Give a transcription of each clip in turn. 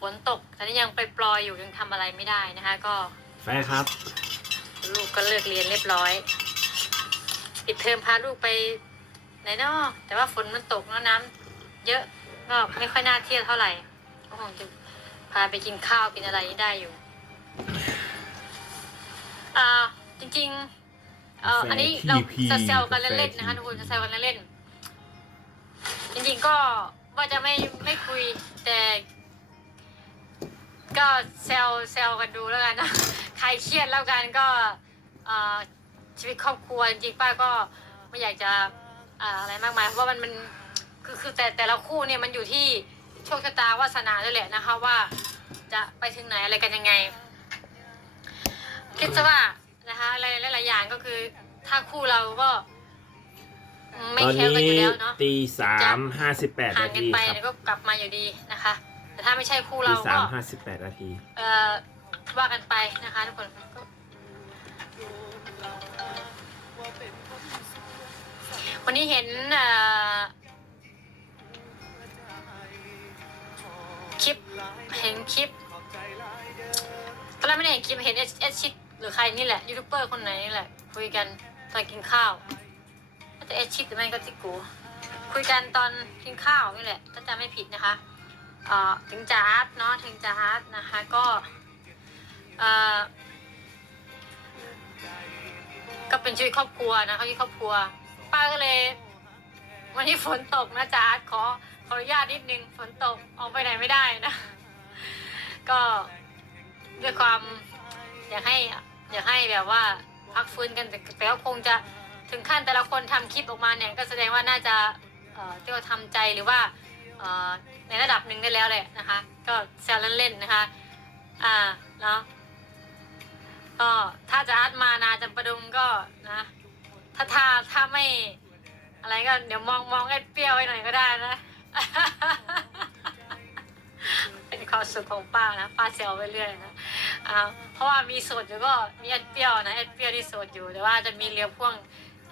ฝนตกตอนนี้ยังไปปลอยๆอยู่ยังทำอะไรไม่ได้นะคะ ก็แฟร์ครับ ลูกก็เลิกเรียนเรียบร้อยปิดเทอมพาลูกไปไหนเนาะแต่ว่าฝนมันตกแล้วน้ำเยอะก็ไม่ค่อยน่าเที่ยวเท่าไหร่ก็คงจะพาไปกินข้าวกินอะไรได้อยู่อ่าจริงๆเอ่ออันนี้เรา TP จะแซวกันเล่นๆนะคะทุกคนจะแซวกันเล่นๆ จริงๆก็ว่าจะไม่ไม่คุยแต่ ก็แซวแซวกันดูแล้วกันนะ ใครเครียดแล้วกันก็เอ่อชีวิตครอบครัวจริงๆป้าก็ไม่อยากจะอ่าอะไรมากมายเพราะว่ามันมันคือคือแต่แต่ละคู่เนี่ยมันอยู่ที่โชคชะตาวาสนาด้วยแหละนะคะว่าจะไปถึงไหนอะไรกันยังไง คิดซะว่านะคะอะไรหลายๆอย่างก็คือถ้าคู่เราก็ไม่ตอนแคร์กันอยู่นี้แล้วเนาะตีสามห้าสิบแปดห่างนากันทีไปครับเดี๋ยวก็กลับมาอยู่ดีนะคะ แต่ถ้าไม่ใช่คู่ตีเราสาก็มห้าสิบแปดนาที เอ่อว่ากันไปนะคะทุกคนก็วันนี้เห็นเอ่อคลิปเห็นคลิปตอนแรกไม่ได้เห็นคลิปเห็นเอชเอชชิดหรือใครนี่แหละยูทูบเบอร์คนไหนนี่แหละ คุยกันตอนกินข้าวน่าจะเอชชิดหรือไม่ก็จิกู คุยกันตอนกินข้าวนี่แหละถ้าจำไม่ผิดนะคะเอ่อ ถึงจาร์ดเนาะถึงจาร์ดนะคะก็เออก็เป็นชีวิตครอบครัวนะเขาชีวิตครอบครัว ป้าก็เลย วันนี้ฝนตกนะจาร์ดขอขออนุญาตนิดนึงฝนตกออกไปไหนไม่ได้นะ ก็ด้วยความอยากให้อยากให้แบบว่าพักฟื้นกันแต่แต่ก็คงจะถึงขั้นแต่ละคนทำคลิปออกมาเนี่ยก็แสดงว่าน่าจะเอ่อที่ว่าทำใจหรือว่า ในระดับหนึ่งได้แล้วแหละนะคะ ก็แซวเล่นๆนะคะ อ่าเนาะก็ถ้าจะอาร์ตมานาจำประดุงก็นะ ถ้าถ้าถ้าไม่ อะไรก็เดี๋ยวมองมองไอ้เปรี้ยวไว้หน่อยก็ได้นะ เป็นความสุขของป้านะป้าเซลไปเรื่อยนะอ่าเพราะว่ามีโสดอยู่ก็มีแอดเปรี้ยวนะแอดเปรี้ยวที่โสดอยู่แต่ว่าจะมีเรือพ่วง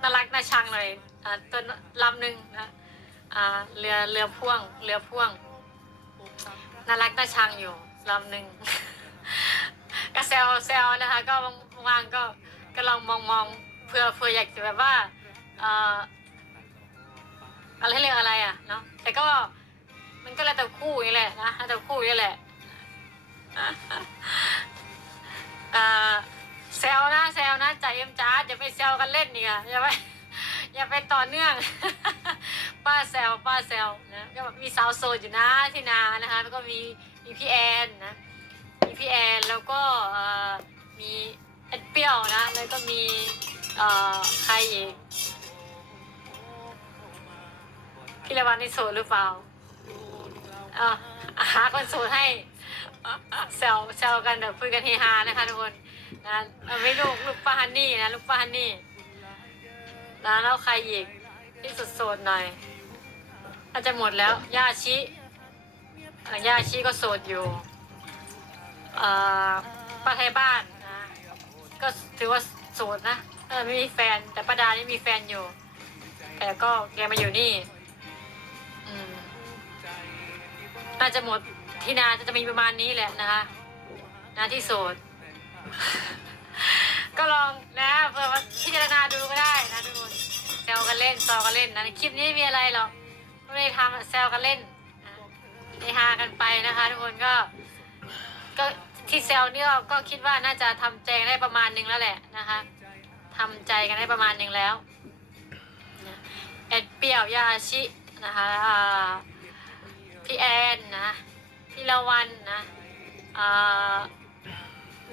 น่ารักน่าชังหน่อยอ่าตัวลำหนึ่งนะ อ่าเรือเรือพ่วง เรือพ่วง น่ารักน่าชังอยู่ลำหนึ่ง ก็แซวแซวนะคะ ก็ว่างก็ก็ลองมองมองเพื่อเพื่ออยากจะแบบว่าเอ่ออะไรเรียกอะไรอะเนาะแต่ก็มันก็แล้วแต่คู่นี่แหละนะแล้วแต่คู่นี่แหละเซวนะแซวนะใจเอ็มจ้าอย่าไปแซวกันเล่นนี่ค่ะอย่าไปอย่าไปต่อเนื่อง ป้าแซวป้าแซวนะก็แบบมีสาวโสดอยู่นะที่นานะคะแล้วก็มีมีพี่แอนนะมีพี่แอนแล้วก็เอ่อมีเอ็ดเปี้ยวนะแล้วก็มีเอ่อใครอีกพี่ละวันนี่โสดหรือเปล่าอะหาคนโสดให้แซวแซวกันแบบคุยกันเฮฮานะคะทุกคนนะไม่ลูกลูกป้าฮันนี่นะลูกป้าฮันนี่แล้วแล้วใครอีก ที่สดโสดๆหน่อย อาจจะหมดแล้วย่าชิย่าชิก็โสดอยู่ป้าไทยบ้านนะ ก็ถือว่าโสดนะเออไม่มีแฟน แต่ป้าดานี่มีแฟนอยู่ แต่ก็แกมาอยู่นี่อืมน่าจะหมดที่นาจะมีประมาณนี้แหละนะคะนาที่โสด ก็ลองนะเพื่อว่าพิจารณาดูก็ได้นะทุกคนแซวกันเล่นซอกันเล่นนะคลิปนี้ไม่มีอะไรหรอกไม่ได้ทำแซวกันเล่นนะได้ฮากันไปนะคะ ทุกคนก็ก็ที่แซวนี่ก็ก็คิดว่าน่าจะทำใจได้ประมาณนึงแล้วแหละนะคะทำใจกันได้ประมาณนึงแล้วแอดเปียวยาชินะคะพี่แอนนะพี่ละวันนะ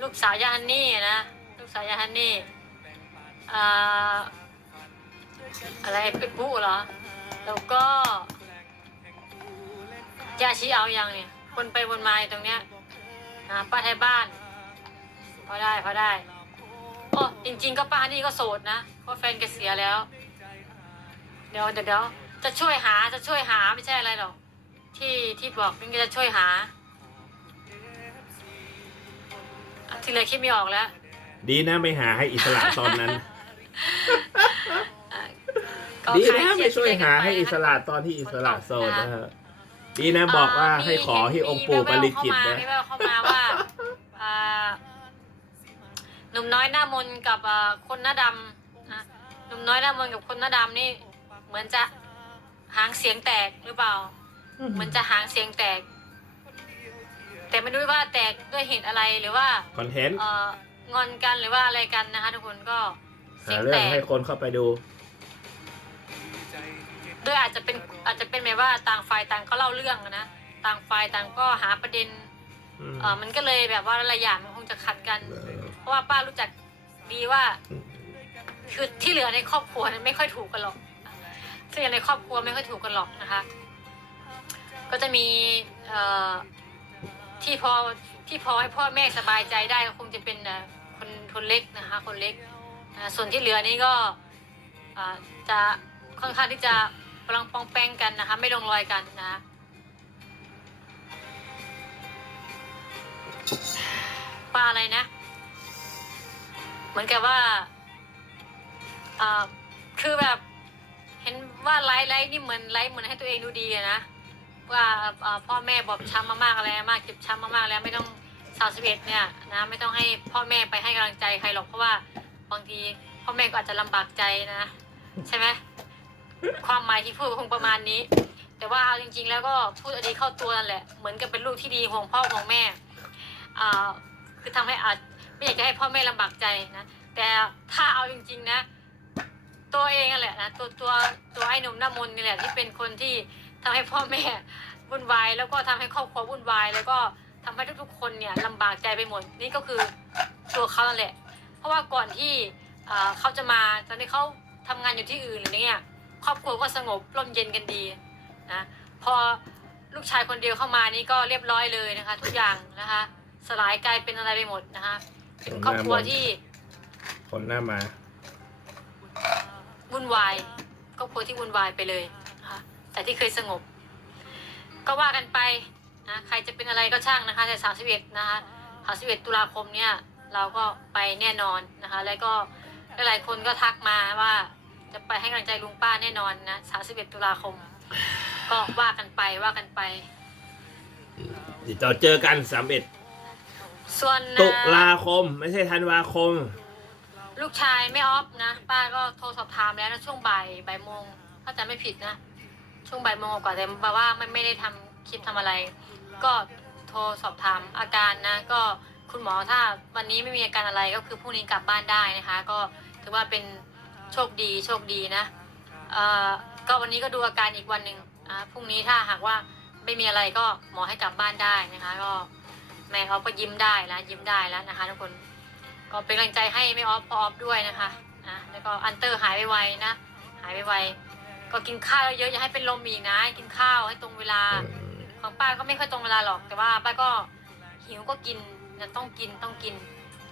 ลูกสาวยาฮันนี่นะูกสายฮันนี่อ่าอะไรเป็นผู้เหรอ แล้วก็ยาชีเอายังเนี่ยวนไปวนมาอยู่ตรงเนี้ยนะป้าไทยบ้าน พอได้พอได้โอ้จริง ๆ ก็ป้านี่ก็โสดนะเพราะแฟนแกเสียแล้ว เดี๋ยวเดี๋ยวจะช่วยหาจะช่วยหาไม่ใช่อะไรหรอกที่ที่บอกนี่ก็จะช่วยหาที่เหลยคิดไม่ออกแล้ว ดีนะไม่หาให้อิสระตอนนั้น ก็ดีคลานะเครีไม่ดช่วยกันหาไปให้อิสระนะคะตอนที่อิสระโสดนะฮะดีนะบอกว่ามีให้ขอที่องค์ปู่ปริจิตรมีนะแววเข้ามามีแววเข้ามาว่าอ่าหนุ่มน้อยหน้ามนต์กับอ่าคนหน้าดำนะหนุ่มน้อยหน้ามนต์กับคนหน้าดำนี่ เหมือนจะหางเสียงแตกหรือเปล่า เหมือนจะหางเสียงแตก แต่ไม่รู้ว่าแตกด้วยเหตุอะไรหรือว่าคอนเทนต์ เอ่อ งอนกันหรือว่าอะไรกันนะคะทุกคนก็เสีหายงเรื่แตองกให้คนเข้าไปดูด้วยอาจจะเป็นอาจจะเป็นแบบว่าต่างฝ่ายต่างก็เล่าเรื่องอะนะต่างฝ่ายต่างก็หาประเด็นอืมเออมันก็เลยแบบว่าหลายอย่างมันคงจะขัดกัน เพราะว่าป้ารู้จักดีว่า คือที่เหลือในครอบครัวนั้นไม่ค่อยถูกกันหรอกที่เหลือในครอบครัวไม่ค่อยถูกกันหรอกนะคะ ก็จะมีเอ่อที่พอที่พอให้พ่อแม่สบายใจได้ก็คงจะเป็นเอ่อ คนคนเล็กนะคะคนเล็กส่วนที่เหลือนี่ก็จะค่อนข้างที่จะกำลังปองแปงกันนะคะไม่ลงรอยกันนะป้าอะไรนะ เหมือนกับว่าคือแบบ เห็นว่าไลฟ์ไลฟ์นี่เหมือนไลฟ์เหมือนให้ตัวเองดูดีอะนะว่าพ่อแม่บอบช้ำมามากอะไรมากเจ็บช้ำมากๆแล้วไม่ต้อง สาวสิบเอ็ดเนี่ยนะไม่ต้องให้พ่อแม่ไปให้กำลังใจใครหรอกเพราะว่าบางทีพ่อแม่ก็อาจจะลำบากใจนะ ใช่ไหมความหมายที่พูดก็คงประมาณนี้ แต่ว่าเอาจริง ๆ แล้วก็พูดอันนี้เข้าตัวนั่นแหละเหมือนกับเป็นลูกที่ดีห่วงพ่อห่วงแม่อ่าคือทำให้อาจไม่อยากจะให้พ่อแม่ลำบากใจนะ แต่ถ้าเอาจริง ๆนะ ตัวเองนั่นแหละนะตัวตัวตัวไอ้หนุ่มหน้ามนนี่แหละที่เป็นคนที่ทำให้พ่อแม่วุ่นวายแล้วก็ทำให้ครอบครัววุ่นวายแล้วก็ ทำให้ทุกๆคนเนี่ยลำบากใจไปหมดนี่ก็คือตัวเขานั่นแหละ เพราะว่าก่อนที่อ่าเขาจะมาตอนที่เขาทำงานอยู่ที่อื่นหรือเนี่ยครอบครัวก็สงบร่มเย็นกันดีนะพอลูกชายคนเดียวเข้ามานี่ก็เรียบร้อยเลยนะคะ ทุกอย่างนะคะ สลายกลายเป็นอะไรไปหมดนะคะเป็นครอบครัวที่คนหน้ามาวุ่นวายครอบครัวที่วุ่นวายไปเลยนะคะแต่ที่เคยสงบ ก็ว่ากันไป นะใครจะเป็นอะไรก็ช่างนะคะแต่สามสิบเอ็ดนะคะสามสิบเอ็ดตุลาคมเนี่ยเราก็ไปแน่นอนนะคะ แล้วก็หลายๆคนก็ทักมาว่าจะไปให้กำลังใจลุงป้าแน่นอนนะสามสิบเอ็ดตุลาคม ก็ว่ากันไปว่ากันไปเดี๋ยวเราเจอกันสามเอ็ดส่วนตุนะลาคม ไม่ใช่ธันวาคม ลูกชายไม่ออฟนะ ป้าก็โทรสอบถามแล้วนะช่วงบ่ายบ่ายโมงถ้าจะไม่ผิดนะ ช่วงบ่ายโมงกว่าแต่บอกว่าไม่ไม่ได้ทำคลิปทำอะไร ก็โทรสอบถามอาการนะ ก็คุณหมอถ้าวันนี้ไม่มีอาการอะไรก็คือพรุ่งนี้กลับบ้านได้นะคะ ก็ถือว่าเป็นโชคดีโชคดีนะเอ่อก็วันนี้ก็ดูอาการอีกวันหนึ่งอ่าพรุ่งนี้ถ้าหากว่าไม่มีอะไรก็หมอให้กลับบ้านได้นะคะ ก็แม่เขาก็ยิ้มได้แล้วยิ้มได้แล้วนะคะ ทุกคนก็เป็นกำลังใจให้ไม่ออฟพอออฟด้วยนะคะนะแล้วก็อันเตอร์หายไวๆนะ หายไวๆก็กินข้าวเยอะๆอย่าให้เป็นลมอีกนะ กินข้าวให้ตรงเวลา ของป้าก็ไม่ค่อยตรงเวลาหรอก แต่ว่าป้าก็หิวก็กินนะต้องกินต้องกิน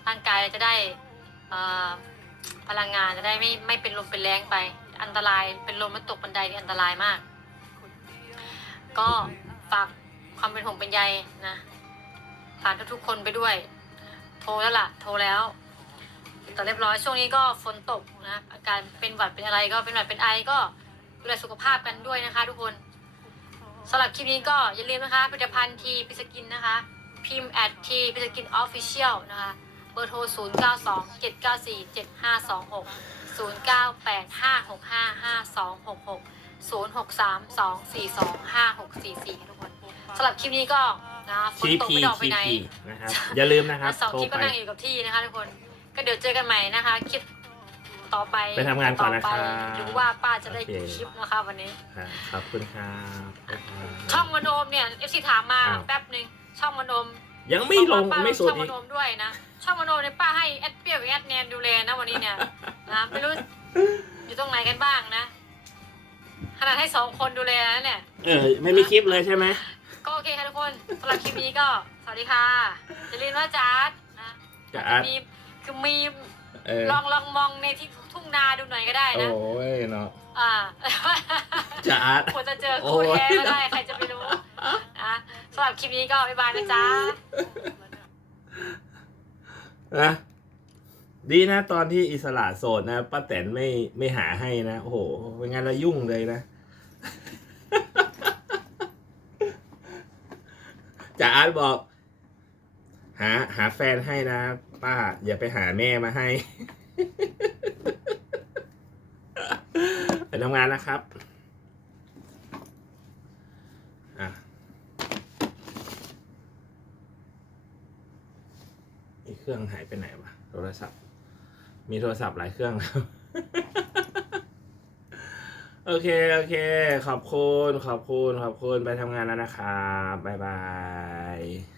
ร่างกายจะได้พลังงานจะได้ไม่ไม่เป็นลมเป็นแรงไป อันตรายเป็นลมแล้วตกบันไดนี่อันตรายมาก ก็ฝากความเป็นห่วงเป็นใยนะผ่านทุกๆคนไปด้วย โทรแล้วล่ะ โทรแล้วแต่เรียบร้อยช่วงนี้ก็ฝนตกนะอาการเป็นหวัดเป็นอะไรก็เป็นหวัดเป็นไอก็ดูแลสุขภาพกันด้วยนะคะ ทุกคน สำหรับคลิปนี้ก็อย่าลืมนะคะ ผลิตภัณฑ์ทีพิสกินนะคะ พิมพ์แอดทีพิสกินออฟฟิเชียลนะคะ เบอร์โทร 0 9 2 7 9 4 7 5 2 6 0 9 8 5 6 5 5 2 6 6 0 6 3 2 4 2 5 6 4 4ทุกคนสำหรับคลิปนี้ก็นะฝนทีตกพีไม่ได้ออกไปทีไหนพีนะครับ อย่าลืมนะครับแล้วสองโทรคลิปไปก็นั่งอยู่กับที่นะคะทุกคน ก็เดี๋ยวเจอกันใหม่นะคะคลิปต่อไปไปทำงานก่อนนะครับต่ไปหรือว่าป้าจะได้โอเคคลิปนะคะวันนี้ อ่าขอบคุณครับ ช่องมโนมเนี่ยเอฟซีถามมาอ้าว แป๊บหนึ่งช่องมโนมยังไม่ลงบอกว่าป้าไม่สุดช่องมอีก โนมด้วยนะ ช่องมโนมเนี่ยป้าให้แอดเปรี้ยวกับแอดแนนดูแลนะวันนี้เนี่ยนะไม่รู้อยู่ตรงไหนกันบ้างนะขนาดให้สองคนดูแลนะเนี่ย เออ ไม่มีคลิปเลยใช่ไหม ก็โอเคค่ะทุกคนสำหรับคลิปนี้ก็สวัสดีค่ะจะเรียนว่าจ๊าดนะจะอาร์ตมีคือมีเออลองลองมองในที่ทุ่งนาดูหน่อยก็ได้โอ้นะ ยเนาะ อ่าจะอาร์ตควรจะเจอคู่แท้ก็ได้ใครจะไปรู้นะสำหรับคลิปนี้ก็บ๊ายบายนะจ๊ะนะดีนะตอนที่อิสระโสดนะป้าแตนไม่ไม่หาให้นะโอ้โหเป็นงานเรายุ่งเลยนะจ่าอาร์ตบอก หาหาแฟนให้นะ ป้า อย่าไปหาแม่มาให้ ไปทำงานนะครับอะอีเครื่องหายไปไหนวะโทรศัพท์ มีโทรศัพท์หลายเครื่องแล้วโอเค โอเค ขอบคุณ ขอบคุณ ขอบคุณ ไปทำงานแล้วนะครับ บ๊ายบาย